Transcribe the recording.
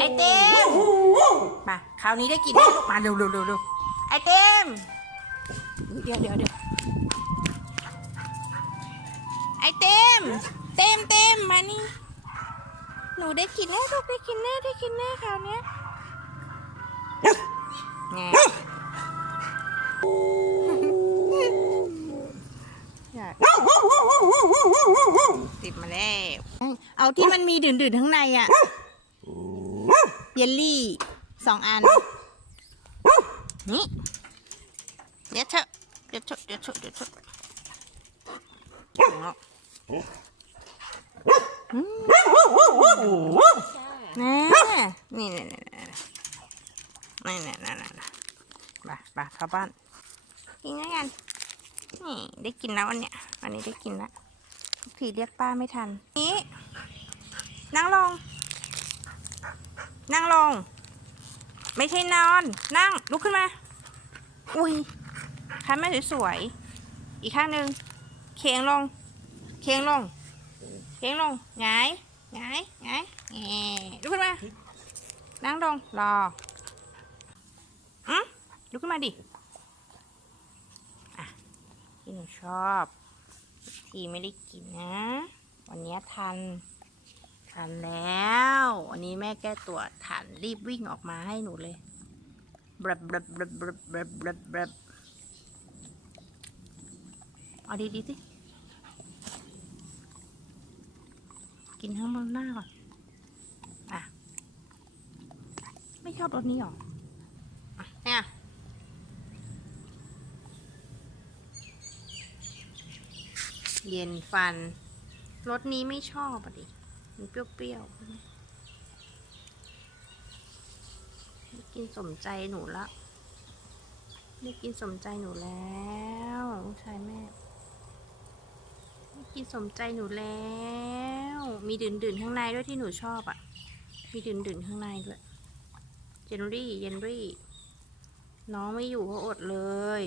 ไอเต็มมาคราวนี้ได้กินแน่ลูกมาเร็วเร็วเร็วเร็วไอเต็มเดี๋ยวเดี๋ยวเดี๋ยวไอเต็มเต็มเต็มมานี่หนูได้กินแน่ลูกได้กินแน่ได้กินแน่คราวเนี้ยแงอยากติดมาแล้ว เอาที่มันมีดื่นๆข้างในอะ เยลลี่สองอัน นี่ เดี๋ยวเถอะเดี๋ยวเถอะเดี๋ยวเถอะเดี๋ยวเถอะนี่นี่นี่นี่นี่นี่นี่มามาเข้าบ้าน กินแล้วกัน นี่ได้กินแล้ววันเนี้ยวันนี้ได้กินแล้วผีเรียกป้าไม่ทัน นี้นั่งลง นั่งลง ไม่ใช่นอน นั่ง ลุกขึ้นมา อุ้ยคันแม่สวยๆ อีกข้างหนึ่งเคียงลง เคียงลง เคียงลงหงายหงายหงายลุกขึ้นมา นั่งลง รออืมลุกขึ้นมาดิ อะที่หนูชอบ ทีไม่ได้กินนะ วันนี้ทัน ทันแล้ว อันนี้แม่แก้ตัวทันรีบวิ่งออกมาให้หนูเลยบลับบลับบลับบลับบลับบลับเอาดีดีสิ กินข้างบนหน้าก่อน อะ ไม่ชอบรสนี้หรอเนี่ยเย็นฟัน รสนี้ไม่ชอบอะดิ มันเปรี้ยวๆใช่ไหมได้กินสมใจหนูละได้กินสมใจหนูแล้วลูกชายแม่ได้กินสมใจหนูแล้ว มีดื่นๆข้างในด้วยที่หนูชอบอะ มีดื่นๆข้างในด้วยเจนรี่เยนรี่ น้องไม่อยู่ก็อดเลย